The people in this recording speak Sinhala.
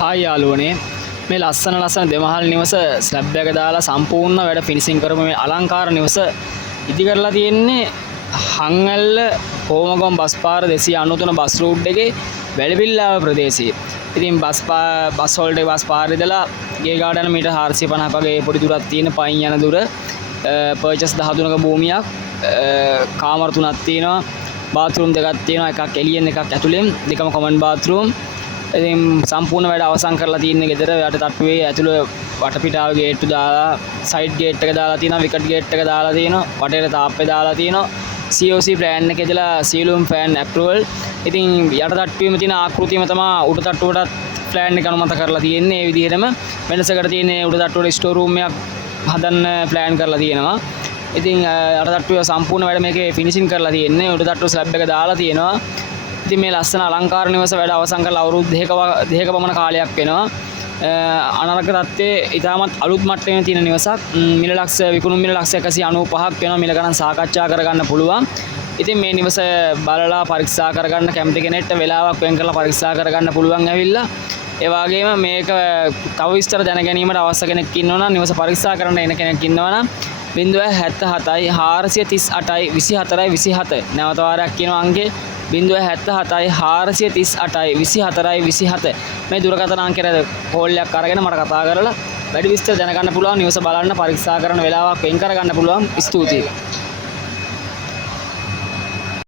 හායි යාළුවනේ මේ ලස්සන දෙමහල් නිවස ස්ලැබ් එක දාලා සම්පූර්ණ වැඩ ෆිනිෂින් කරපු මේ අලංකාර නිවස ඉදි කරලා තියෙන්නේ හංගැල්ල හෝමගම් බස් පාර 293 බස් රූට් එකේ වැලිවිල්ලාව ප්‍රදේශයේ. ඉතින් බස් වලට බස් පාර ඉදලා ගේ ගාඩන මීටර් 450ක් වගේ පොඩි දුරක් තියෙන පයින් යන දුර පර්චස් 13ක භූමියක් කාමර 3ක් තියෙනවා බාත්රූම් දෙකක් තියෙනවා එකක් එළියෙන් එකක් ඇතුලෙන් දෙකම කොමන් බාත්රූම්. ඉතින් සම්පූර්ණ වැඩ අවසන් කරලා තියෙන්නේ ගෙදර යට තට්ටුවේ ඇතුළ වටපිටාව ගේට්ටු දාලා සයිඩ් ගේට් එක දාලා තියෙනවා විකට් ගේට් එක දාලා තියෙනවා වටේට තාප්පේ දාලා තියෙනවා COC ප්ලෑන් එකේ ඉඳලා සීලුම් ෆෑන් ඇප්‍රූවල්. ඉතින් යට තට්ටුවේම තියෙන ආකෘතියම තමයි උඩ තට්ටුවටත් ප්ලෑන් එක අනුමත කරලා තියෙන්නේ. ඒ විදිහටම වෙනසකට තියෙන්නේ උඩ තට්ටුවේ ස්ටෝර් රූම් එකක් හදන්න ප්ලෑන් කරලා තියෙනවා. ඉතින් යට තට්ටුවේ සම්පූර්ණ වැඩ මේකේ ෆිනිෂින් කරලා තියෙන්නේ. උඩ තට්ටුව ස්ලැබ් එක දාලා තියෙනවා. ඉතින් මේ ලස්සන අලංකාර නිවස වැඩ අවසන් කරලා අවුරුදු දෙකක පමණ කාලයක් වෙනවා. අනර්ග තත්ත්වයේ ඉතාමත් අලුත් මට්ටමේ තියෙන නිවසක්. මිල ලක්ෂ විකුණුම් මිල ලක්ෂ 195ක් වෙනවා. මිල ගණන් සාකච්ඡා කරගන්න පුළුවන්. ඉතින් මේ නිවස බලලා පරීක්ෂා කරගන්න කැමති කෙනෙක්ට වෙලාවක් වෙන් කරලා පරීක්ෂා කරගන්න පුළුවන් ඇවිල්ලා. ඒ වගේම මේක තව විස්තර දැන ගැනීමට අවශ්‍ය කෙනෙක් ඉන්නවනම් නිවස පරීක්ෂා කරන්න එන කෙනෙක් ඉන්නවනම් 077යි 438යි 24යි 27 නැවත වාරයක් කියන අංකේ 077යි 438යි 24යි 27 මේ දුරකථන අංකයට කෝල් එකක් අරගෙන මට කතා කරලා වැඩි විස්තර දැනගන්න පුළුවන් නිවස බලන්න පරීක්ෂා කරන වෙලාවක් වෙන් කරගන්න පුළුවන්. ස්තුතියි.